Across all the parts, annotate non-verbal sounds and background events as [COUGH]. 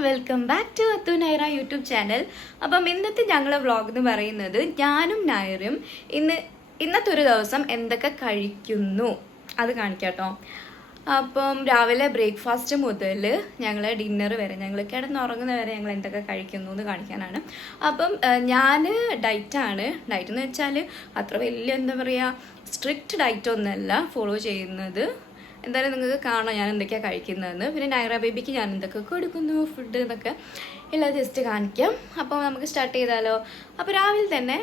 One welcome back to Athu Naira YouTube channel അപ്പം ഇന്നത്തെ ഞങ്ങളെ വ്ളോഗ് എന്ന് പറയുന്നത് ഞാനും നൈറും ഇന്ന് ഇന്നത്തെ ഒരു ദിവസം എന്തൊക്കെ കഴിക്കുന്നു? അത് കാണിക്കാട്ടോ. അപ്പം രാവിലെ ബ്രേക്ക്ഫാസ്റ്റ് മുതൽ ഞങ്ങൾ ഡിന്നർ വരെ ഞങ്ങൾ കിടന്നുറങ്ങുന്ന വരെ ഞങ്ങൾ എന്തൊക്കെ കഴിക്കുന്നു എന്ന് കാണിക്കാനാണ്. അപ്പം ഞാൻ ഡയറ്റാണ് ഡയറ്റ് എന്ന് വെച്ചാൽ അത്ര വലിയ എന്താ പറയുക സ്ട്രിക്റ്റ് ഡയറ്റ് ഒന്നല്ല ഫോളോ ചെയ്യുന്നത്. എന്തായാലും നിങ്ങൾക്ക് കാണാം ഞാൻ എന്തൊക്കെയാണ് കഴിക്കുന്നതെന്ന്. പിന്നെ നൈറ ബേബിക്ക് ഞാൻ എന്തൊക്കെ കൊടുക്കുന്നു ഫുഡ് എന്നൊക്കെ. എല്ലാം ജസ്റ്റ് കാണിക്കാം. അപ്പോൾ നമുക്ക് സ്റ്റാർട്ട് ചെയ്താലോ? അപ്പോൾ രാവിലെ തന്നെ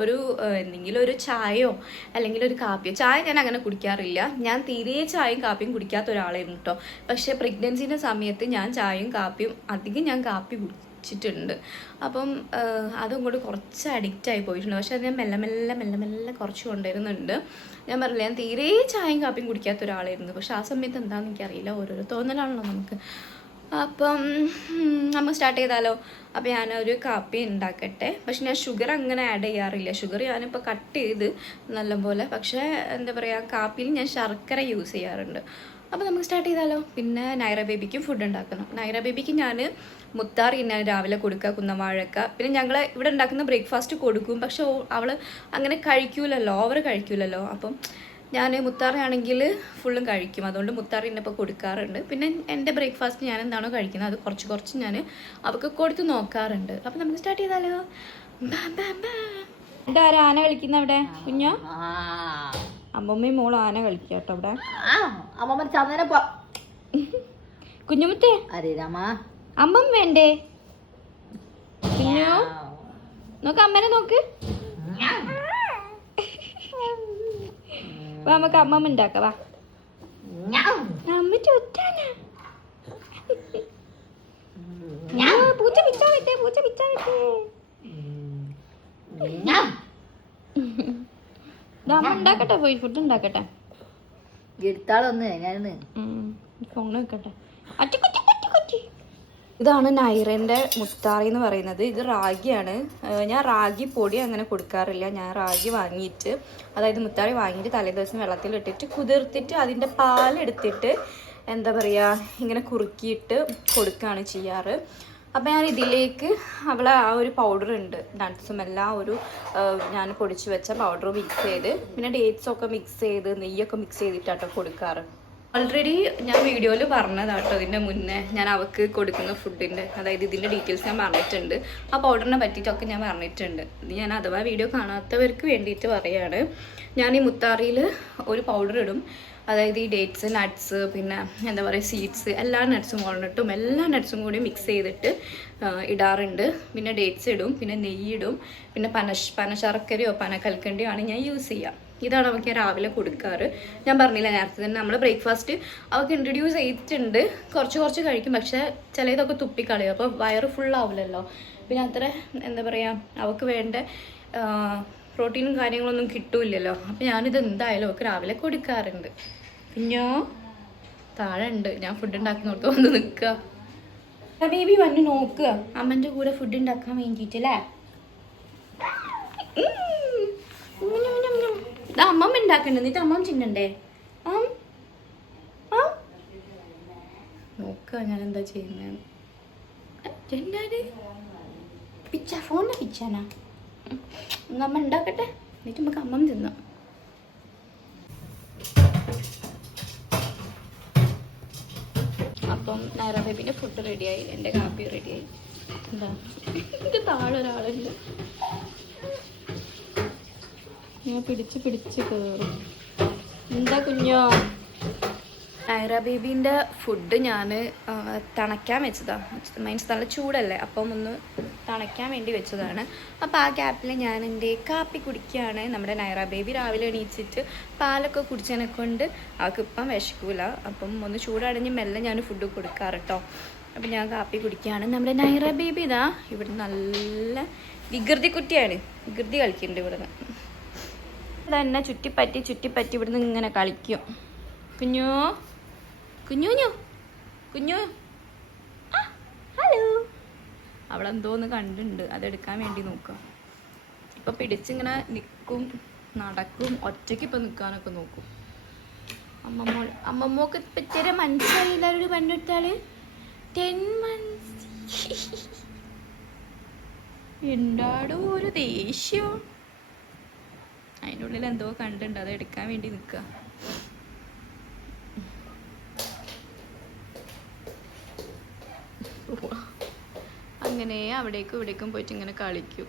ഒരു എന്തെങ്കിലും ഒരു ചായയോ അല്ലെങ്കിൽ ഒരു കാപ്പിയോ. ചായ ഞാൻ അങ്ങനെ കുടിക്കാറില്ല. ഞാൻ തീരെ ചായയും കാപ്പിയും കുടിക്കാത്ത ഒരാളായിരുന്നു കേട്ടോ പക്ഷേ പ്രഗ്നൻസിന്റെ സമയത്ത് ഞാൻ ചായയും കാപ്പിയും അധികം ഞാൻ കാപ്പി കുടിച്ചിട്ടുണ്ട് അപ്പം അതും കൂടി കുറച്ച് അഡിക്റ്റ് ആയി പോയിട്ടുണ്ട്. പക്ഷെ അത് ഞാൻ മെല്ലെ മെല്ലെ മെല്ലെ മെല്ലെ കുറച്ച് കൊണ്ടുവരുന്നുണ്ട്. ഞാൻ പറഞ്ഞില്ല ഞാൻ തീരെ ചായയും കാപ്പിയും കുടിക്കാത്ത ഒരാളായിരുന്നു. പക്ഷെ ആ സമയത്ത് എന്താണെന്ന് എനിക്കറിയില്ല. ഓരോരോ തോന്നലാണല്ലോ നമുക്ക്. അപ്പം നമ്മൾ സ്റ്റാർട്ട് ചെയ്താലോ? അപ്പം ഞാനൊരു കാപ്പി ഉണ്ടാക്കട്ടെ. പക്ഷെ ഞാൻ ഷുഗർ അങ്ങനെ ആഡ് ചെയ്യാറില്ല. ഷുഗർ ഞാനിപ്പോൾ കട്ട് ചെയ്ത് നല്ലപോലെ. പക്ഷേ എന്താ പറയുക കാപ്പിയിൽ ഞാൻ ശർക്കര യൂസ് ചെയ്യാറുണ്ട്. അപ്പോൾ നമുക്ക് സ്റ്റാർട്ട് ചെയ്താലോ? പിന്നെ നൈറ ബേബിക്കും ഫുഡ് ഉണ്ടാക്കണം. നൈറ ബേബിക്ക് ഞാൻ മുത്താറി ഇന്ന രാവിലെ കൊടുക്കുക കുന്നവാഴക്ക. പിന്നെ ഞങ്ങൾ ഇവിടെ ഉണ്ടാക്കുന്ന ബ്രേക്ക്ഫാസ്റ്റ് കൊടുക്കും. പക്ഷെ അവൾ അങ്ങനെ കഴിക്കൂലല്ലോ ഓവർ കഴിക്കൂലല്ലോ. അപ്പം ഞാൻ മുത്താറിനാണെങ്കിൽ ഫുള്ളും കഴിക്കും. അതുകൊണ്ട് മുത്താറി ഇപ്പോൾ കൊടുക്കാറുണ്ട്. പിന്നെ എന്റെ ബ്രേക്ക്ഫാസ്റ്റ് ഞാൻ എന്താണോ കഴിക്കുന്നത് അത് കുറച്ച് കുറച്ച് ഞാൻ അവൾക്ക് കൊടുത്ത് നോക്കാറുണ്ട്. അപ്പം നമുക്ക് സ്റ്റാർട്ട് ചെയ്താലോ? ഇതാരാ ആന കളിക്കുന്ന അവിടെ? കുഞ്ഞോ? അമ്മമ്മയും മോൾ ആന കളിക്കുക കേട്ടോ അവിടെ. അമ്മമ്മ ചന്ദന പോ കുഞ്ഞുമുത്തേ? അരെ രാമ. അമ്മം വേണ്ടേ? പിന്നോ? നോക്ക് അമ്മനെ നോക്ക്. വാ നമുക്ക് അമ്മമ്മ ഉണ്ടാക്ക വാ. അമ്മ ചുറ്റാനാ പൂച്ച പിച്ചാ വിട്ടേ പൂച്ച പിച്ചാ വിട്ടേ. അമ്മ ഉണ്ടാക്കട്ടെ പോയി ഫുഡ് ഉണ്ടാക്കട്ടെ. എടുത്താളൊന്ന് ഞാനൊന്ന്. ഫോൺ വെക്കട്ടെ അറ്റിക്കുറ്റി കുറ്റി ഇതാണ് നൈറന്റെ മുത്താറി എന്ന് പറയുന്നത്. ഇത് റാഗിയാണ്. ഞാൻ റാഗി പൊടി അങ്ങനെ കൊടുക്കാറില്ല. ഞാൻ റാഗി വാങ്ങിയിട്ട് അതായത് മുത്താറി വാങ്ങിയിട്ട് തലേദിവസം വെള്ളത്തിലിട്ടിട്ട് കുതിർത്തിട്ട് അതിന്റെ പാലെടുത്തിട്ട് എന്താ പറയുക ഇങ്ങനെ കുറുക്കിയിട്ട് കൊടുക്കുകയാണ് ചെയ്യാറ്. അപ്പം ഞാൻ ഇതിലേക്ക് അവളെ ആ ഒരു പൗഡർ ഉണ്ട് നട്ട്സും എല്ലാം ഒരു ഞാൻ പൊടിച്ച് വെച്ച പൗഡർ മിക്സ് ചെയ്ത് പിന്നെ ഡേറ്റ്സൊക്കെ മിക്സ് ചെയ്ത് നെയ്യൊക്കെ മിക്സ് ചെയ്തിട്ടാട്ടോ കൊടുക്കാറ്. ഓൾറെഡി ഞാൻ വീഡിയോയിൽ പറഞ്ഞതാട്ടോ ഇതിന്റെ മുന്നേ. ഞാൻ അവൾക്ക് കൊടുക്കുന്ന ഫുഡിന്റെ അതായത് ഇതിന്റെ ഡീറ്റെയിൽസ് ഞാൻ പറഞ്ഞിട്ടുണ്ട്. ആ പൗഡറിനെ പറ്റിയിട്ടൊക്കെ ഞാൻ പറഞ്ഞിട്ടുണ്ട്. ഞാൻ അഥവാ വീഡിയോ കാണാത്തവർക്ക് വേണ്ടിയിട്ട് പറയുകയാണ് ഞാൻ ഈ മുത്താറിയിൽ ഒരു പൗഡർ ഇടും. അതായത് ഈ ഡേറ്റ്സ് നട്ട്സ് പിന്നെ എന്താ പറയുക സീഡ്സ് എല്ലാ നട്ട്സും വാൾനട്ടും എല്ലാ നട്ട്സും കൂടി മിക്സ് ചെയ്തിട്ട് ഇടാറുണ്ട്. പിന്നെ ഡേറ്റ്സ് ഇടും പിന്നെ നെയ്യ് ഇടും പിന്നെ പനശ് പനശർക്കരയോ പനക്കൽക്കണ്ടിയോ ആണ് ഞാൻ യൂസ് ചെയ്യുക ഇതാണ് അവൾക്ക് ഞാൻ രാവിലെ കൊടുക്കാറ്. ഞാൻ പറഞ്ഞില്ല നേരത്തെ തന്നെ നമ്മൾ ബ്രേക്ക്ഫാസ്റ്റ് അവൾക്ക് ഇൻട്രൊഡ്യൂസ് ചെയ്തിട്ടുണ്ട്. കുറച്ച് കുറച്ച് കഴിക്കും. പക്ഷേ ചിലതൊക്കെ തുപ്പിക്കളയും. അപ്പോൾ വയറ് ഫുൾ ആവില്ലല്ലോ. പിന്നെ അത്ര എന്താ പറയുക അവൾക്ക് വേണ്ട പ്രോട്ടീനും കാര്യങ്ങളൊന്നും കിട്ടൂലല്ലോ അപ്പോൾ ഞാനിത് എന്തായാലും അവൾക്ക് രാവിലെ കൊടുക്കാറുണ്ട്. പിന്നോ? താഴെ ഉണ്ട്. ഞാൻ ഫുഡ് ഉണ്ടാക്കുന്നോട്ട് വന്ന് നിൽക്കുക. ബേബി വന്ന് നോക്കുക. അമ്മന്റെ കൂടെ ഫുഡ് ഉണ്ടാക്കാൻ വേണ്ടിയിട്ടല്ലേ ഇത് അമ്മമ്മ ഉണ്ടാക്കണ്ട എന്നിട്ട് അമ്മമ്മ ചിന്നണ്ടേ നോക്കുക ഞാൻ എന്താ ചെയ്യുന്നത് ചെന്നാൽ പിച്ച ഫോണിലെ പിച്ചാനാ? അമ്മ ഉണ്ടാക്കട്ടെ എന്നിട്ട് നമുക്ക് അമ്മം തിന്നാം. അപ്പം നൈറ ബേബിന്റെ ഫുഡ് റെഡിയായി എന്റെ കാപ്പി റെഡിയായി എന്താ? എന്റെ താഴെ ഒരാളുണ്ട്. ഞാൻ പിടിച്ച് പിടിച്ച് കയറും എന്താ കുഞ്ഞോ? നൈറ ബേബീന്റെ ഫുഡ് ഞാൻ തണയ്ക്കാൻ വെച്ചതാണ് മീൻസ് നല്ല ചൂടല്ലേ അപ്പം ഒന്ന് തണയ്ക്കാൻ വേണ്ടി വെച്ചതാണ്. അപ്പം ആ ഗ്യാപ്പിൽ ഞാൻ എന്റെ കാപ്പി കുടിക്കുകയാണ് നമ്മുടെ നൈറ ബേബി രാവിലെ എണീച്ചിട്ട് പാലൊക്കെ കുടിച്ചതിനെ കൊണ്ട് അവൾക്ക് ഇപ്പം വിശക്കൂല. അപ്പം ഒന്ന് ചൂടടഞ്ഞ് മെല്ലെ ഞാൻ ഫുഡ് കൊടുക്കാറ് കേട്ടോ അപ്പം ഞാൻ കാപ്പി കുടിക്കുകയാണ് നമ്മുടെ നൈറ ബേബി ഇതാ ഇവിടെ നല്ല വികൃതി കുട്ടിയാണ് വികൃതി കളിക്കുന്നുണ്ട് തന്നെ ചുറ്റിപ്പറ്റി ചുറ്റിപ്പറ്റി ഇവിടുന്ന് ഇങ്ങനെ കളിക്കും. കുഞ്ഞു കുഞ്ഞു കുഞ്ഞു ആ, ഹലോ. അവളെന്തോന്ന് കണ്ടുണ്ട് അതെടുക്കാൻ വേണ്ടി നോക്കാം ഇപ്പൊ പിടിച്ചിങ്ങനെ നിൽക്കും നടക്കും ഒറ്റയ്ക്ക് ഇപ്പൊ നിൽക്കാനൊക്കെ നോക്കും. അമ്മമ്മ അമ്മമ്മക്ക് പറ്റിയ മനസ്സിലായില്ല. ഒരു പണ്ടെടുത്താൽ ടെൻ മന്ത്സ് എന്താടോ ഒരു ദേഷ്യം. അതിനുള്ളിൽ എന്തോ കണ്ടുണ്ട് അത് എടുക്കാൻ വേണ്ടി നിൽക്കുക അങ്ങനെ അവിടേക്കും ഇവിടേക്കും പോയിട്ട് ഇങ്ങനെ കളിക്കും.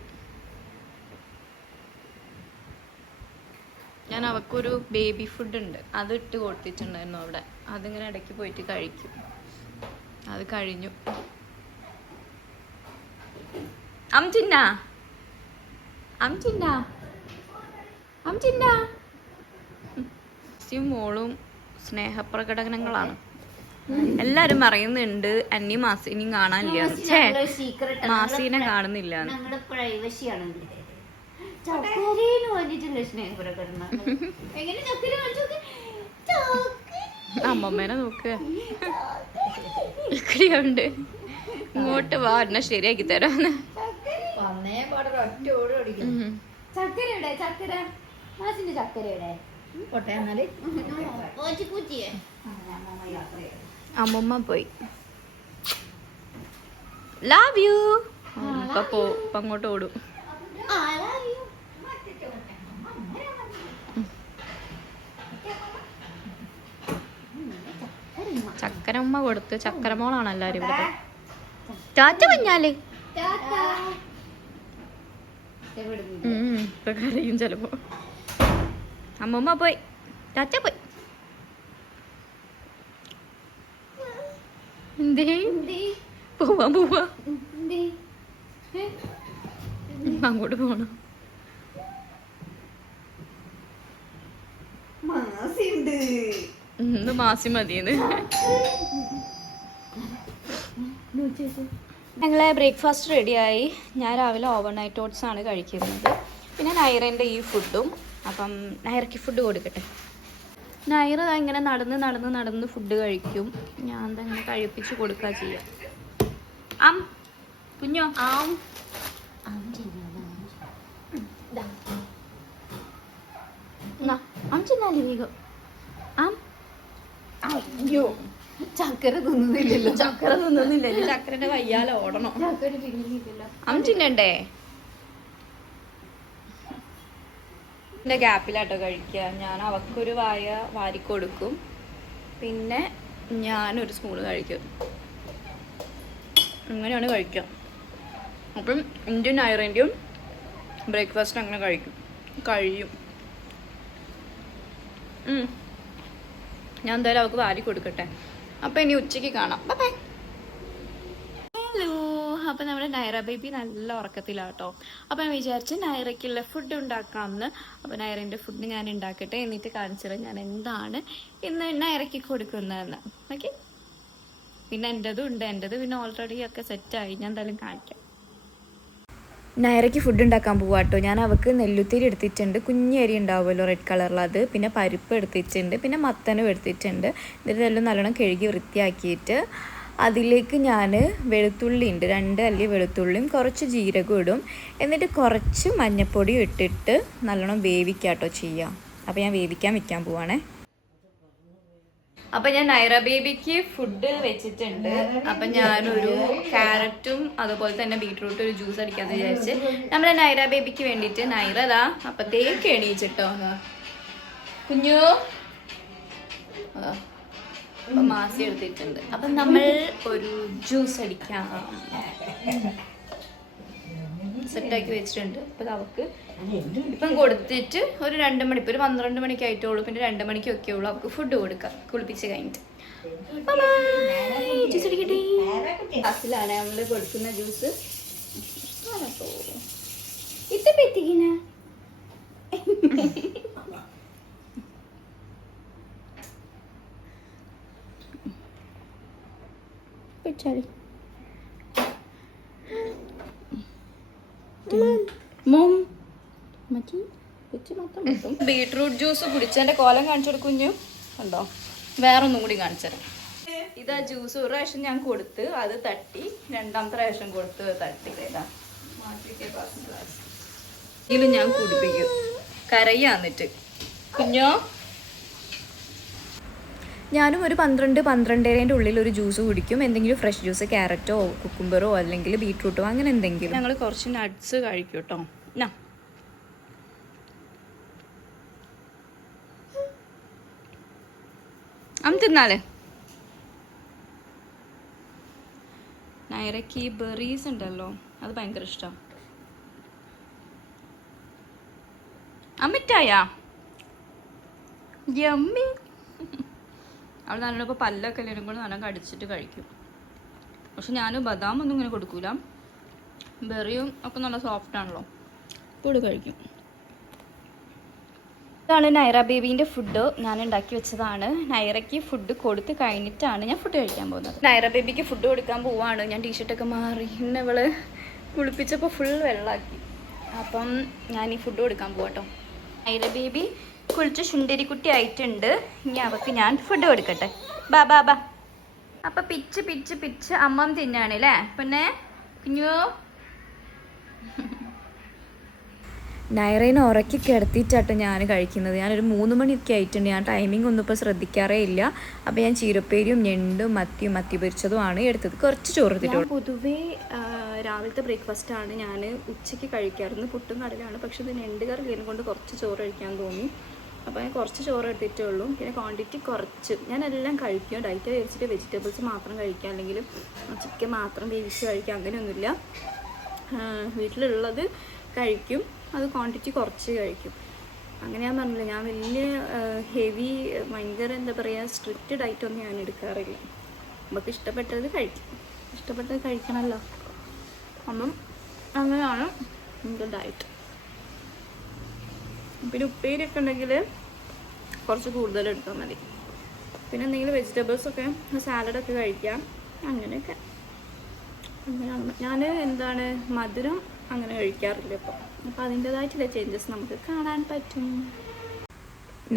ഞാൻ അവക്കൊരു ബേബി ഫുഡ് ഉണ്ട് അത് ഇട്ട് കൊടുത്തിട്ടുണ്ടായിരുന്നു അവിടെ. അതിങ്ങനെ ഇടയ്ക്ക് പോയിട്ട് കഴിക്കും. അത് കഴിഞ്ഞു. അംചിന്ന അംചിന്ന മോളും സ്നേഹപ്രകടനങ്ങളാണ്. എല്ലാരും പറയുന്നുണ്ട് അന്നി മാസിനെയും കാണാനില്ല. ഛേ മാസിനെ കാണുന്നില്ല അമ്മമ്മേനെ നോക്ക്. ഇക്കടിയുണ്ട് ഇങ്ങോട്ട് വാ എന്നെ ശരിയാക്കി തരാന്ന്. വന്നേ പാടെ ഒറ്റ ഓടി. ചക്കര ചക്കര. മാസിന്റെ ചക്കരയുടെ പോട്ടെ എന്നാൽ. അമ്മമ്മ പോയി. ലവ് യു ഇപ്പൊ പോ ഇപ്പൊ അങ്ങോട്ട് ഓടും. ചക്കരമ്മ കൊടുത്ത് ചക്കരമോളാണ് എല്ലാരും ഇവിടെ. ചാച്ച കുഞ്ഞാൽ ഉം, ഇപ്പൊ കരയും ചെലപ്പോ. അമ്മമ്മ പോയി. ചാച്ച പോയി. എന്തേ? പോവാ പോവാ. അങ്ങോട്ട് പോണം. ഇന്ന് മാസി മതിയെന്ന്. ഞങ്ങളെ ബ്രേക്ക്ഫാസ്റ്റ് റെഡിയായി. ഞാൻ രാവിലെ ഓവർനൈറ്റ് ഓട്സ് ആണ് കഴിക്കുന്നത്. പിന്നെ നൈറേന്റെ ഈ ഫുഡും അപ്പം നൈറയ്ക്ക് ഫുഡ് കൊടുക്കട്ടെ. നൈറ ഇങ്ങനെ നടന്ന് നടന്ന് നടന്ന് ഫുഡ് കഴിക്കും. ഞാൻ ഇങ്ങനെ കഴിപ്പിച്ച് കൊടുക്കുക ചെയ്യാം. ആം കുഞ്ഞോ? ആം. ആം ചെന്നാലേ വേഗം. ആം അയ്യോ. ചക്കര തിന്നുന്നില്ലല്ലോ. ചക്കര തിന്നുന്നില്ല. ഇനി ചക്കരന്റെ വയ്യാലെ ഓടണം. ചക്കര തിന്നുന്നില്ലല്ലോ എന്റെ ഗ്യാപ്പിലാട്ടോ കഴിക്കുക. ഞാൻ അവക്കൊരു വായ വാരിക്കൊടുക്കും. പിന്നെ ഞാനൊരു സ്പൂണ് കഴിക്കും. അങ്ങനെയാണ് കഴിക്കുക. അപ്പം ഇന്ത്യൻ ഐറിന്റെയും ബ്രേക്ക്ഫാസ്റ്റ് അങ്ങനെ കഴിക്കും. കഴിയും. ഞാൻ എന്തായാലും അവൾക്ക് വാരി കൊടുക്കട്ടെ അപ്പം ഇനി ഉച്ചയ്ക്ക് കാണാം. ബൈ അപ്പോൾ നമ്മുടെ നൈറ ബേബി നല്ല ഉറക്കത്തിലാട്ടോ. അപ്പോൾ ഞാൻ വിചാരിച്ച് നൈറയ്ക്കുള്ള ഫുഡ് ഉണ്ടാക്കാമെന്ന് അപ്പോൾ നൈറേന്റെ ഫുഡ് ഞാൻ ഉണ്ടാക്കട്ടെ എന്നിട്ട് കാണിച്ചിട്ട് ഞാൻ എന്താണ് ഇന്ന് നൈറയ്ക്ക് കൊടുക്കുന്നതെന്ന്. ഓക്കെ പിന്നെ എന്റെതും ഉണ്ട്. എന്റെത് പിന്നെ ഓൾറെഡി ഒക്കെ സെറ്റായി ഞാൻ എന്തായാലും കാണിക്കാം. നൈറയ്ക്ക് ഫുഡ് ഉണ്ടാക്കാൻ പോവാട്ടോ. ഞാൻ അവൾക്ക് നെല്ലുത്തിരി എടുത്തിട്ടുണ്ട്. കുഞ്ഞരി ഉണ്ടാവുമല്ലോ റെഡ് കളറിലത് പിന്നെ പരിപ്പ് എടുത്തിട്ടുണ്ട്. പിന്നെ മത്തനും എടുത്തിട്ടുണ്ട്. ഇതെല്ലാം നല്ലോണം കഴുകി വൃത്തിയാക്കിയിട്ട് അതിലേക്ക് ഞാൻ വെളുത്തുള്ളി ഉണ്ട് രണ്ട് അല്ലി വെളുത്തുള്ളിയും കുറച്ച് ജീരകവും ഇടും. എന്നിട്ട് കുറച്ച് മഞ്ഞൾപ്പൊടിയും ഇട്ടിട്ട് നല്ലോണം വേവിക്കാട്ടോ ചെയ്യാം. അപ്പോൾ ഞാൻ വേവിക്കാൻ വെക്കാൻ പോവാണേ. അപ്പൊ ഞാൻ നൈറ ബേബിക്ക് ഫുഡ് വെച്ചിട്ടുണ്ട്. അപ്പൊ ഞാനൊരു ക്യാരറ്റും അതുപോലെ തന്നെ ബീട്രൂട്ട് ഒരു ജ്യൂസ് അടിക്കാന്ന് വിചാരിച്ച് നമ്മുടെ നൈറ ബേബിക്ക് വേണ്ടിയിട്ട് നൈറ ദാ അപ്പത്തേക്ക് എണീച്ചിട്ടോ. കുഞ്ഞു. മാസി എടുത്തിട്ടുണ്ട് അപ്പൊ നമ്മൾ ഒരു ജ്യൂസ് അടിക്കാം. സെറ്റാക്കി വെച്ചിട്ടുണ്ട്. അപ്പൊ അവക്ക് ഇപ്പം കൊടുത്തിട്ട് ഒരു രണ്ട് മണി ഇപ്പൊ ഒരു പന്ത്രണ്ട് മണിക്ക് ആയിട്ടുള്ളൂ പിന്നെ രണ്ട് മണിക്കൊക്കെ ഉള്ളൂ അവൾക്ക് ഫുഡ് കൊടുക്കാം. കുളിപ്പിച്ച് കഴിഞ്ഞിട്ട്. ജ്യൂസ് അടിക്കട്ടെ. നമ്മൾ കൊടുക്കുന്ന ജ്യൂസ് ഇത്ര എത്തിക്കുന്ന മറ്റു ബീട്രൂട്ട് ജ്യൂസ് കുടിച്ചതിന്റെ കോലം കാണിച്ചു കൊടുക്കുഞ്ഞു കണ്ടോ? വേറൊന്നും കൂടി കാണിച്ചുതരാം ഇതാ ജ്യൂസ് ഒരു പ്രാവശ്യം ഞാൻ കൊടുത്ത് അത് തട്ടി രണ്ടാമത്തെ പ്രാവശ്യം കൊടുത്ത് തട്ടി. ഇതാ. ഇതിലും ഞാൻ കുടിപ്പിക്കും. കരയാന്നിട്ട് കുഞ്ഞോ? ഞാനും ഒരു പന്ത്രണ്ട് പന്ത്രണ്ടരേന്റെ ഉള്ളിൽ ഒരു ജ്യൂസ് കുടിക്കും. എന്തെങ്കിലും ഫ്രഷ് ജ്യൂസ് ക്യാരറ്റോ കുക്കുംബറോ അല്ലെങ്കിൽ ബീട്രൂട്ടോ അങ്ങനെ എന്തെങ്കിലും. ഞങ്ങൾ കുറച്ച് നട്ട്സ് കഴിക്കും കേട്ടോ. എന്നാ തിന്നാലേ. നൈറയ്ക്ക് ഈ ബെറീസ് ഉണ്ടല്ലോ അത് ഭയങ്കര ഇഷ്ടമാണ് അമ്മിറ്റായാ യമ്മി. അവൾ നല്ലോണം ഇപ്പോൾ പല്ലൊക്കെ എല്ലാവരും കൂടെ നല്ലോണം കടിച്ചിട്ട് കഴിക്കും. പക്ഷെ ഞാൻ ബദാം ഒന്നും ഇങ്ങനെ കൊടുക്കൂല. ബെറിയും ഒക്കെ നല്ല സോഫ്റ്റ് ആണല്ലോ. കൂടി കഴിക്കും. ഇതാണ് നൈറ ബേബീന്റെ ഫുഡ്. ഞാൻ ഉണ്ടാക്കി വെച്ചതാണ്. നൈറയ്ക്ക് ഫുഡ് കൊടുത്ത് കഴിഞ്ഞിട്ടാണ് ഞാൻ ഫുഡ് കഴിക്കാൻ പോകുന്നത്. നൈറ ബേബിക്ക് ഫുഡ് കൊടുക്കാൻ പോവാണ്. ഞാൻ ടീഷർട്ടൊക്കെ മാറി ഇന്ന് ഇവൾ കുളിപ്പിച്ചപ്പോൾ ഫുൾ വെള്ളമാക്കി അപ്പം ഞാൻ ഈ ഫുഡ് കൊടുക്കാൻ പോവാട്ടോ. നൈറ ബേബി കുളിച്ച് ശുണ്ടരിക്കുട്ടി ആയിട്ടുണ്ട്. ഇനി അവക്ക് ഞാൻ ഫുഡ് കൊടുക്കട്ടെ. ബാ ബാ ബാ. അപ്പൊ പിച്ച് പിച്ച് പിച്ച് അമ്മം തിന്നാണ് അല്ലേ പിന്നെ കുഞ്ഞു. നയറേനെ ഉറക്കി കിടത്തിയിട്ടാട്ടോ ഞാൻ കഴിക്കുന്നത്. ഞാനൊരു മൂന്ന് മണിയൊക്കെ ആയിട്ടുണ്ട്. ഞാൻ ടൈമിംഗ് ഒന്നും ഇപ്പോൾ ശ്രദ്ധിക്കാറേ ഇല്ല. അപ്പോൾ ഞാൻ ചീരപ്പേരിയും ഞണ്ടും മത്തിയും മത്തി പൊരിച്ചതുമാണ് എടുത്തത്. കുറച്ച് ചോറ് തിട്ടുള്ളൂ പൊതുവേ രാവിലത്തെ ബ്രേക്ക്ഫാസ്റ്റാണ് ആണ് ഞാൻ ഉച്ചയ്ക്ക് കഴിക്കാറുണ്ട് പുട്ടും കടലാണ് പക്ഷേ ഇത് ഞണ്ട് കറി കൊണ്ട് കുറച്ച് ചോറ് കഴിക്കാൻ തോന്നി. അപ്പോൾ ഞാൻ കുറച്ച് ചോറ് എടുത്തിട്ടേ ഉള്ളൂ പിന്നെ ക്വാണ്ടിറ്റി കുറച്ച്. ഞാൻ എല്ലാം കഴിക്കും. ഡയറ്റ് വേവിച്ചിട്ട് വെജിറ്റബിൾസ് മാത്രം കഴിക്കാം. അല്ലെങ്കിൽ ചിക്കൻ മാത്രം വേവിച്ച് കഴിക്കുക അങ്ങനെയൊന്നുമില്ല. വീട്ടിലുള്ളത് കഴിക്കും. അത് ക്വാണ്ടിറ്റി കുറച്ച് കഴിക്കും. അങ്ങനെ ഞാൻ പറഞ്ഞില്ല ഞാൻ വലിയ ഹെവി ഭയങ്കര എന്താ പറയുക സ്ട്രിക്റ്റ് ഡയറ്റ് ഒന്നും ഞാൻ എടുക്കാറില്ല. നമുക്ക് ഇഷ്ടപ്പെട്ടത് കഴിക്കും. ഇഷ്ടപ്പെട്ടത് കഴിക്കണമല്ലോ. അപ്പം അങ്ങനെയാണ് എന്റെ ഡയറ്റ് പിന്നെ ഉപ്പേരിയൊക്കെ ഉണ്ടെങ്കിൽ കുറച്ച് കൂടുതൽ എടുത്താൽ മതി. പിന്നെ എന്തെങ്കിലും വെജിറ്റബിൾസൊക്കെ സാലഡൊക്കെ കഴിക്കാം. അങ്ങനെയൊക്കെ. അങ്ങനെയാണ് ഞാൻ എന്താണ് മധുരം അങ്ങനെ കഴിക്കാറില്ല ഇപ്പോൾ അപ്പം അതിന്റെതായിട്ടുള്ള ചേഞ്ചസ് നമുക്ക് കാണാൻ പറ്റും.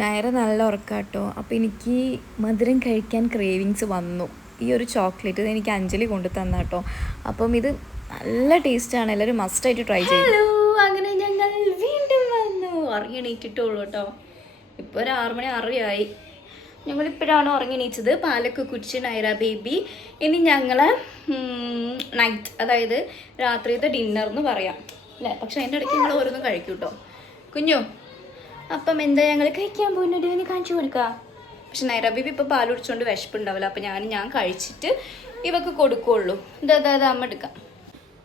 നയറ നല്ല ഉറക്കാട്ടോ. അപ്പോൾ എനിക്ക് മധുരം കഴിക്കാൻ ക്രേവിങ്സ് വന്നു. ഈ ഒരു ചോക്ലേറ്റ് ഇത് എനിക്ക് അഞ്ജലി കൊണ്ടു തന്നാട്ടോ അപ്പം ഇത് നല്ല ടേസ്റ്റാണ് എല്ലാവരും മസ്റ്റായിട്ട് ട്രൈ ചെയ്യും. ഉറങ്ങി എണീറ്റിട്ടുള്ളൂ കേട്ടോ. ഇപ്പോൾ ഒരു ആറുമണി ആറരയായി. ഞങ്ങളിപ്പോഴാണ് ഉറങ്ങി എണീച്ചത് പാലക്ക് കുച്ചി നൈറ ബേബി. ഇനി ഞങ്ങൾ നൈറ്റ് അതായത് രാത്രിയത്തെ ഡിന്നർ എന്ന് പറയാം. അല്ലേ? പക്ഷെ അതിന്റെ ഇടയ്ക്ക് ഞങ്ങൾ ഓരോന്നും കഴിക്കും കേട്ടോ. കുഞ്ഞു അപ്പം എന്താ ഞങ്ങൾ കഴിക്കാൻ പോകുന്നുണ്ട് ഇനി കാണിച്ചു കൊടുക്കാം. പക്ഷെ നൈറ ബേബി ഇപ്പോൾ പാൽ കുടിച്ചുകൊണ്ട് വിശപ്പുണ്ടാവില്ല. അപ്പം ഞാൻ ഞാൻ കഴിച്ചിട്ട് ഇവക്ക് കൊടുക്കുള്ളൂ ഇതാ അമ്മ എടുക്കാം.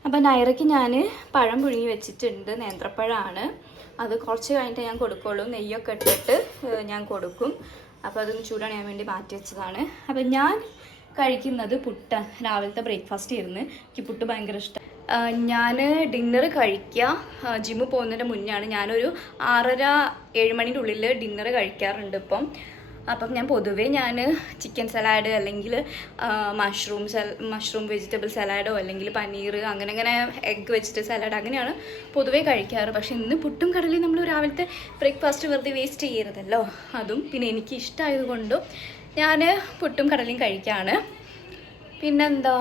അപ്പം നൈറയ്ക്ക് ഞാൻ പഴം പുഴുങ്ങി വെച്ചിട്ടുണ്ട്. നേന്ത്രപ്പഴമാണ് അത് കുറച്ച് കഴിഞ്ഞിട്ട് ഞാൻ കൊടുക്കുള്ളൂ. നെയ്യൊക്കെ ഇട്ടിട്ട് ഞാൻ കൊടുക്കും. അപ്പോൾ അതൊന്ന് ചൂടണിയാൻ വേണ്ടി മാറ്റി വെച്ചതാണ്. അപ്പം ഞാൻ കഴിക്കുന്നത് പുട്ട രാവിലത്തെ ബ്രേക്ക്ഫാസ്റ്റ് ആയിരുന്നു. എനിക്ക് പുട്ട് ഭയങ്കര ഇഷ്ടം. ഞാൻ ഡിന്നർ കഴിക്കുക ജിമ്മ് പോകുന്നതിന്റെ മുന്നെയാണ് ഞാനൊരു ആറര ഏഴ് മണിന്റെ ഉള്ളിൽ ഡിന്നർ കഴിക്കാറുണ്ട് ഇപ്പം. അപ്പം ഞാൻ പൊതുവേ ഞാൻ ചിക്കൻ സലാഡ് അല്ലെങ്കിൽ മഷ്റൂം സൽ മഷ്റൂം വെജിറ്റബിൾ സലാഡോ അല്ലെങ്കിൽ പനീർ അങ്ങനെ അങ്ങനെ എഗ്ഗ് വെച്ചിട്ട് സലാഡ് അങ്ങനെയാണ് പൊതുവേ കഴിക്കാറ്. പക്ഷേ ഇന്ന് പുട്ടും കടലയും നമ്മൾ രാവിലത്തെ ബ്രേക്ക്ഫാസ്റ്റ് വെറുതെ വേസ്റ്റ് ചെയ്യരുതല്ലോ. അതും പിന്നെ എനിക്ക് ഇഷ്ടമായത് കൊണ്ടും ഞാൻ പുട്ടും കടലയും കഴിക്കുകയാണ് പിന്നെന്താ?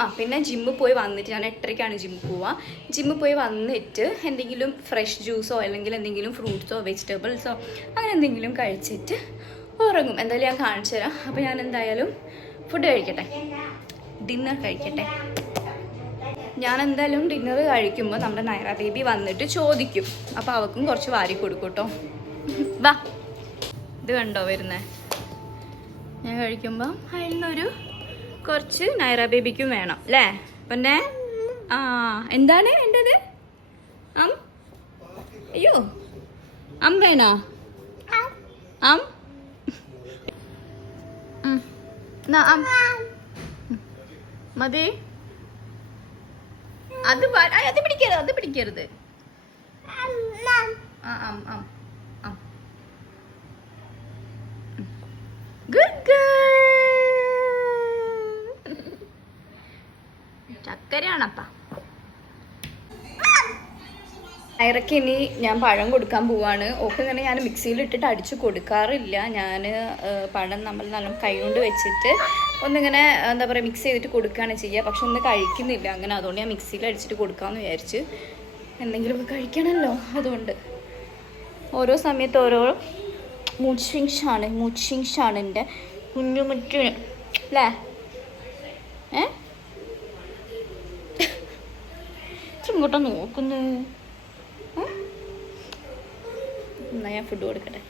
ആ പിന്നെ ജിമ്മിൽ പോയി വന്നിട്ട് ഞാൻ എട്ടരയ്ക്കാണ് ജിമ്മിൽ പോവുക ജിമ്മിൽ പോയി വന്നിട്ട് എന്തെങ്കിലും ഫ്രഷ് ജ്യൂസോ അല്ലെങ്കിൽ എന്തെങ്കിലും ഫ്രൂട്ട്സോ വെജിറ്റബിൾസോ അങ്ങനെ എന്തെങ്കിലും കഴിച്ചിട്ട് ഉറങ്ങും. എന്തായാലും ഞാൻ കാണിച്ചു തരാം. അപ്പോൾ ഞാൻ എന്തായാലും ഫുഡ് കഴിക്കട്ടെ. ഡിന്നർ കഴിക്കട്ടെ. ഞാൻ എന്തായാലും ഡിന്നർ കഴിക്കുമ്പോൾ നമ്മുടെ നൈറ ബേബി വന്നിട്ട് ചോദിക്കും. അപ്പോൾ അവക്കും കുറച്ച് വാരി കൊടുക്കൂട്ടോ വാ. ഇത് കണ്ടോ വരുന്നേ? ഞാൻ കഴിക്കുമ്പോൾ അതിൽ നിന്നൊരു കുറച്ച് നൈറ ബേബിക്കും വേണം അല്ലേ പിന്നെ? ആ എന്താണ് എന്റെത് അം? അയ്യോ. അം വേണോ? അം? മതി. അത് അത് പിടിക്കരുത് അത് പിടിക്കരുത്. ആ ആ അം അം ഗുഡ് ഗേൾ ചക്കരയാണപ്പ ഐറക്ക് ഇനി ഞാൻ പഴം കൊടുക്കാൻ പോവാണ്. ഓക്കെ തന്നെ ഞാൻ മിക്സിയിൽ ഇട്ടിട്ട് അടിച്ച് കൊടുക്കാറില്ല. ഞാൻ പഴം നമ്മൾ നല്ല കൈ കൊണ്ട് വെച്ചിട്ട് ഒന്നിങ്ങനെ എന്താ പറയുക മിക്സ് ചെയ്തിട്ട് കൊടുക്കുകയാണ് ചെയ്യുക പക്ഷെ ഒന്ന് കഴിക്കുന്നില്ല. അങ്ങനെ അതുകൊണ്ട് ഞാൻ മിക്സിയിൽ അടിച്ചിട്ട് കൊടുക്കാമെന്ന് വിചാരിച്ച് എന്തെങ്കിലുമൊക്കെ കഴിക്കണമല്ലോ അതുകൊണ്ട്. ഓരോ സമയത്ത് ഓരോ മൂഡ് സ്വിങ്സ് ആണ്. മൂഡ് സ്വിങ്സ് ആണ് എന്റെ കുഞ്ഞുമുറ്റിന് അല്ലേ ഏ? ഇങ്ങോട്ടാ നോക്കുന്നു എന്നാ ഞാൻ ഫുഡ് കൊടുക്കട്ടെ.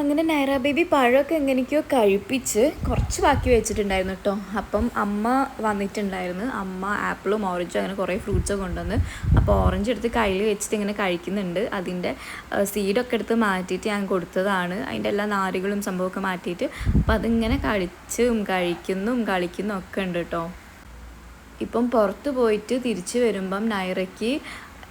അങ്ങനെ നൈറ ബേബി പഴമൊക്കെ എങ്ങനെയൊക്കെയോ കഴിപ്പിച്ച് കുറച്ച് ബാക്കി വെച്ചിട്ടുണ്ടായിരുന്നു കേട്ടോ. അപ്പം അമ്മ വന്നിട്ടുണ്ടായിരുന്നു. അമ്മ ആപ്പിളും ഓറഞ്ചും അങ്ങനെ കുറേ ഫ്രൂട്ട്സൊക്കെ കൊണ്ടുവന്ന് അപ്പോൾ ഓറഞ്ച് എടുത്ത് കയ്യിൽ വെച്ചിട്ട് ഇങ്ങനെ കഴിക്കുന്നുണ്ട്. അതിന്റെ സീഡൊക്കെ എടുത്ത് മാറ്റിയിട്ട് ഞാൻ കൊടുത്തതാണ്. അതിന്റെ എല്ലാ നാരുകളും സംഭവമൊക്കെ മാറ്റിയിട്ട് അപ്പോൾ അതിങ്ങനെ കഴിച്ചും കഴിക്കുന്നും കളിക്കുന്നതും ഒക്കെ ഉണ്ട് കേട്ടോ. ഇപ്പം പുറത്ത് പോയിട്ട് തിരിച്ചു വരുമ്പം നൈറയ്ക്ക്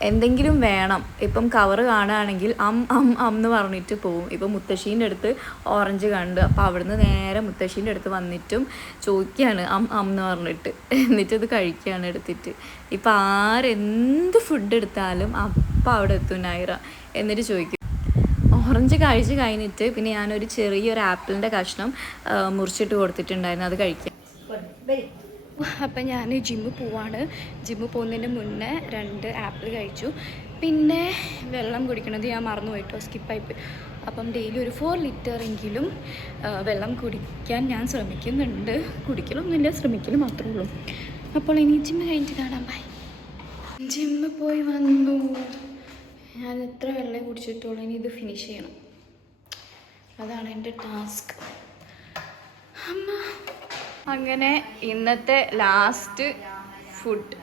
എന്തെങ്കിലും വേണം. ഇപ്പം കവറ് കാണുകയാണെങ്കിൽ അം അം അം എന്ന് പറഞ്ഞിട്ട് പോവും. ഇപ്പം മുത്തശ്ശീന്റെ അടുത്ത് ഓറഞ്ച് കണ്ട്. അപ്പോൾ അവിടുന്ന് നേരെ മുത്തശ്ശീന്റെ അടുത്ത് വന്നിട്ടും ചോദിക്കുകയാണ് അം അം എന്ന് പറഞ്ഞിട്ട്. എന്നിട്ട് അത് കഴിക്കുകയാണ് എടുത്തിട്ട്. ഇപ്പം ആരെന്ത് ഫുഡ് എടുത്താലും അപ്പം അവിടെ എത്തും നൈറ എന്നിട്ട് ചോദിക്കും. ഓറഞ്ച് കഴിച്ച് കഴിഞ്ഞിട്ട് പിന്നെ ഞാനൊരു ചെറിയൊരു ആപ്പിളിന്റെ കഷ്ണം മുറിച്ചിട്ട് കൊടുത്തിട്ടുണ്ടായിരുന്നു. അത് കഴിക്കാം. അപ്പം ഞാൻ ജിമ്മിൽ പോവാണ്. ജിമ്മിൽ പോകുന്നതിന് മുന്നേ രണ്ട് ആപ്പിൾ കഴിച്ചു. പിന്നെ വെള്ളം കുടിക്കണത് ഞാൻ മറന്നു പോയിട്ടോ സ്കിപ്പായി പോയി അപ്പം ഡെയിലി ഒരു ഫോർ ലിറ്റർ എങ്കിലും വെള്ളം കുടിക്കാൻ ഞാൻ ശ്രമിക്കുന്നുണ്ട്. കുടിക്കലൊന്നുമില്ല ശ്രമിക്കൽ മാത്രമേ ഉള്ളൂ. അപ്പോൾ ഇനി ജിമ്മ് കഴിഞ്ഞിട്ട് കാണാം. ബൈ ജിമ്മിൽ പോയി വന്നു. ഞാൻ എത്ര വെള്ളം കുടിച്ചിട്ടുള്ളൂ ഇനി ഇത് ഫിനിഷ് ചെയ്യണം. അതാണ് എന്റെ ടാസ്ക് അമ്മ. അങ്ങനെ ഇന്നത്തെ ലാസ്റ്റ് ഫുഡ്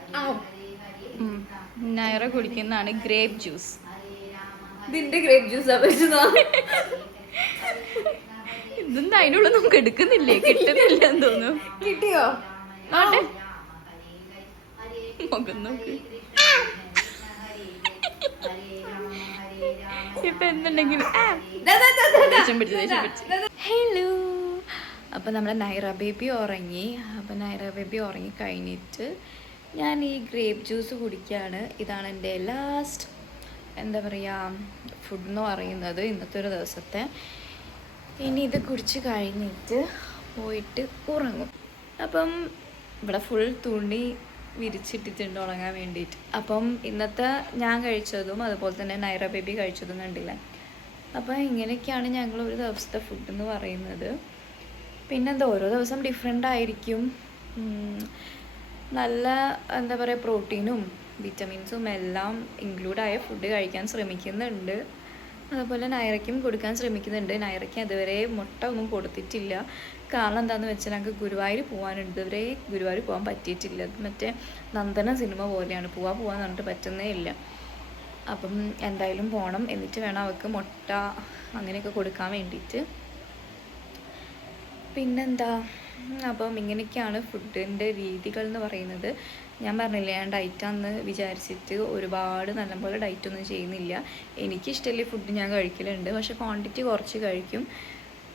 നയറ കുടിക്കുന്നതാണ് ഗ്രേപ്പ് ജ്യൂസ് ഇതിന്റെ ഗ്രേപ്പ് ജ്യൂസ് ഇതൊന്നും അതിനുള്ള നമുക്ക് എടുക്കുന്നില്ലേ? [LAUGHS] കിട്ടുന്നില്ല എന്ന് തോന്നുന്നു. കിട്ടിയോ? ആട്ടെ. മുഖം നോക്ക്. ഇപ്പൊ എന്തുണ്ടെങ്കിലും. ഹലോ അപ്പോൾ നമ്മുടെ നൈറ ബേബി ഉറങ്ങി. അപ്പോൾ നൈറ ബേബി ഉറങ്ങി കഴിഞ്ഞിട്ട് ഞാൻ ഈ ഗ്രേപ്പ് ജ്യൂസ് കുടിക്കുകയാണ് ഇതാണ് എന്റെ ലാസ്റ്റ് എന്താ പറയുക ഫുഡ് എന്ന് പറയുന്നത് ഇന്നത്തെ ഒരു ദിവസത്തെ. ഇനി ഇത് കുടിച്ച് കഴിഞ്ഞിട്ട് പോയിട്ട് ഉറങ്ങും. അപ്പം ഇവിടെ ഫുൾ തുണി വിരിച്ചിട്ടിട്ടുണ്ട് ഉറങ്ങാൻ വേണ്ടിയിട്ട്. അപ്പം ഇന്നത്തെ ഞാൻ കഴിച്ചതും അതുപോലെ തന്നെ നൈറ ബേബി കഴിച്ചതും കണ്ടില്ല? അപ്പം ഇങ്ങനെയൊക്കെയാണ് ഞങ്ങൾ ഒരു ദിവസത്തെ ഫുഡ് എന്ന് പറയുന്നത്. പിന്നെന്താ ഓരോ ദിവസം ഡിഫറെന്റ് ആയിരിക്കും. നല്ല എന്താ പറയുക പ്രോട്ടീനും വിറ്റമിൻസും എല്ലാം ഇൻക്ലൂഡായ ഫുഡ് കഴിക്കാൻ ശ്രമിക്കുന്നുണ്ട്. അതുപോലെ നയറയ്ക്കും കൊടുക്കാൻ ശ്രമിക്കുന്നുണ്ട്. നയറയ്ക്ക് അതുവരെ മുട്ട ഒന്നും കൊടുത്തിട്ടില്ല. കാരണം എന്താണെന്ന് വെച്ചാൽ ഞങ്ങൾക്ക് ഗുരുവായൂർ പോകാനുണ്ട് ഇതുവരെ ഗുരുവായൂർ പോകാൻ പറ്റിയിട്ടില്ല. മറ്റേ നന്ദന സിനിമ പോലെയാണ്. പോവാൻ പോകാൻ പറഞ്ഞിട്ട് പറ്റുന്നേ ഇല്ല. അപ്പം എന്തായാലും പോകണം എന്നിട്ട് വേണം അവൾക്ക് മുട്ട അങ്ങനെയൊക്കെ കൊടുക്കാൻ വേണ്ടിയിട്ട്. പിന്നെന്താ? അപ്പം ഇങ്ങനെയൊക്കെയാണ് ഫുഡിന്റെ രീതികൾ എന്ന് പറയുന്നത്. ഞാൻ പറഞ്ഞില്ല ഞാൻ ഡയറ്റാന്ന് വിചാരിച്ചിട്ട് ഒരുപാട് നല്ലപോലെ ഡയറ്റൊന്നും ചെയ്യുന്നില്ല. എനിക്കിഷ്ടമല്ലേ ഫുഡ് ഞാൻ കഴിക്കലുണ്ട്. പക്ഷെ ക്വാണ്ടിറ്റി കുറച്ച് കഴിക്കും.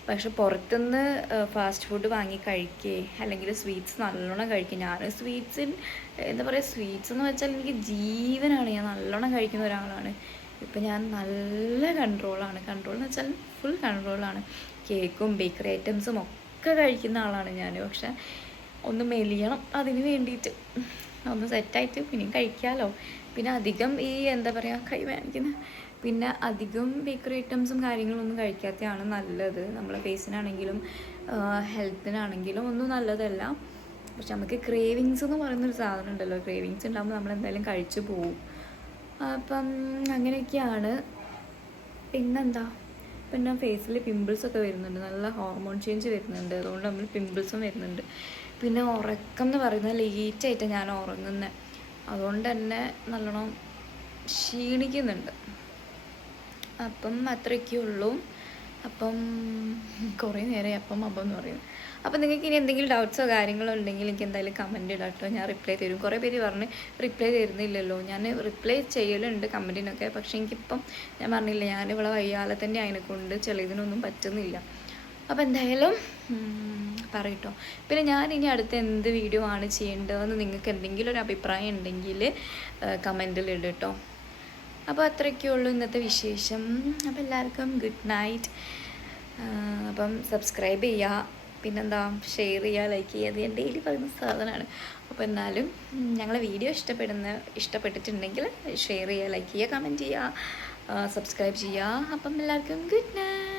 പക്ഷെ പുറത്തുനിന്ന് ഫാസ്റ്റ് ഫുഡ് വാങ്ങി കഴിക്കേ അല്ലെങ്കിൽ സ്വീറ്റ്സ് നല്ലോണം കഴിക്കും. ഞാൻ സ്വീറ്റ്സിൽ എന്താ പറയുക സ്വീറ്റ്സ് എന്ന് വെച്ചാൽ എനിക്ക് ജീവനാണ്. ഞാൻ നല്ലോണം കഴിക്കുന്ന ഒരാളാണ്. ഇപ്പം ഞാൻ നല്ല കൺട്രോളാണ്. കൺട്രോൾ എന്ന് വെച്ചാൽ ഫുൾ കൺട്രോളാണ്. കേക്കും ബേക്കറി ഐറ്റംസും ഒക്കെ കഴിക്കുന്ന ആളാണ് ഞാൻ പക്ഷെ ഒന്ന് മെലിയണം അതിന് വേണ്ടിയിട്ട്. ഒന്ന് സെറ്റായിട്ട് പിന്നെയും കഴിക്കാമല്ലോ പിന്നെ അധികം ഈ എന്താ പറയുക കൈ വേണിക്കുന്ന പിന്നെ അധികം ബേക്കറി ഐറ്റംസും കാര്യങ്ങളൊന്നും കഴിക്കാത്തതാണ് നല്ലത്. നമ്മളെ ഫേസിനാണെങ്കിലും ഹെൽത്തിനാണെങ്കിലും ഒന്നും നല്ലതല്ല. പക്ഷെ നമുക്ക് ക്രേവിങ്സ് എന്ന് പറയുന്നൊരു സാധനം ഉണ്ടല്ലോ. ക്രേവിങ്സ് ഉണ്ടാകുമ്പോൾ നമ്മൾ എന്തായാലും കഴിച്ചു പോവും. അപ്പം അങ്ങനെയൊക്കെയാണ്. പിന്നെന്താ? പിന്നെ ഫേസിൽ പിമ്പിൾസൊക്കെ വരുന്നുണ്ട്. നല്ല ഹോർമോൺ ചേഞ്ച് വരുന്നുണ്ട്. അതുകൊണ്ട് നമ്മൾ പിമ്പിൾസും വരുന്നുണ്ട്. പിന്നെ ഉറക്കം എന്ന് പറയുന്നത് ലേറ്റായിട്ടാണ് ഞാൻ ഉറങ്ങുന്നത് അതുകൊണ്ട് തന്നെ നല്ലോണം ക്ഷീണിക്കുന്നുണ്ട്. അപ്പം അത്രയൊക്കെ ഉള്ളൂ അപ്പം കുറേ നേരമായി അപ്പം അപ്പം എന്ന് പറയുന്നത് അപ്പം നിങ്ങൾക്ക് ഇനി എന്തെങ്കിലും ഡൗട്ട്സോ കാര്യങ്ങളോ ഉണ്ടെങ്കിൽ എനിക്ക് എന്തായാലും കമന്റ് ഇടാം കേട്ടോ ഞാൻ റിപ്ലൈ തരും. കുറേ പേര് പറഞ്ഞ് റിപ്ലൈ തരുന്നില്ലല്ലോ. ഞാൻ റിപ്ലൈ ചെയ്യലുണ്ട് കമന്റിനൊക്കെ പക്ഷേ എനിക്കിപ്പം ഞാൻ പറഞ്ഞില്ല ഞാൻ ഇവിടെ വയ്യാതെ തന്നെ അതിനെ കൊണ്ട് ചിലതിനൊന്നും പറ്റുന്നില്ല. അപ്പോൾ എന്തായാലും പറയട്ടോ. പിന്നെ ഞാൻ ഇനി അടുത്ത എന്ത് വീഡിയോ ആണ് ചെയ്യേണ്ടതെന്ന് നിങ്ങൾക്ക് എന്തെങ്കിലും ഒരു അഭിപ്രായം ഉണ്ടെങ്കിൽ കമന്റിൽ ഇടും കേട്ടോ അപ്പോൾ അത്രയൊക്കെ ഉള്ളൂ ഇന്നത്തെ വിശേഷം. അപ്പോൾ എല്ലാവർക്കും ഗുഡ് നൈറ്റ് അപ്പം സബ്സ്ക്രൈബ് ചെയ്യുക പിന്നെന്താ ഷെയർ ചെയ്യുക ലൈക്ക് ചെയ്യുക അത് ഞാൻ ഡെയിലി പറയുന്ന സാധനമാണ്. അപ്പോൾ എന്നാലും ഞങ്ങളെ വീഡിയോ ഇഷ്ടപ്പെടുന്ന ഇഷ്ടപ്പെട്ടിട്ടുണ്ടെങ്കിൽ ഷെയർ ചെയ്യുക ലൈക്ക് ചെയ്യുക കമന്റ് ചെയ്യുക സബ്സ്ക്രൈബ് ചെയ്യുക. അപ്പം എല്ലാവർക്കും ഗുഡ് നൈറ്റ്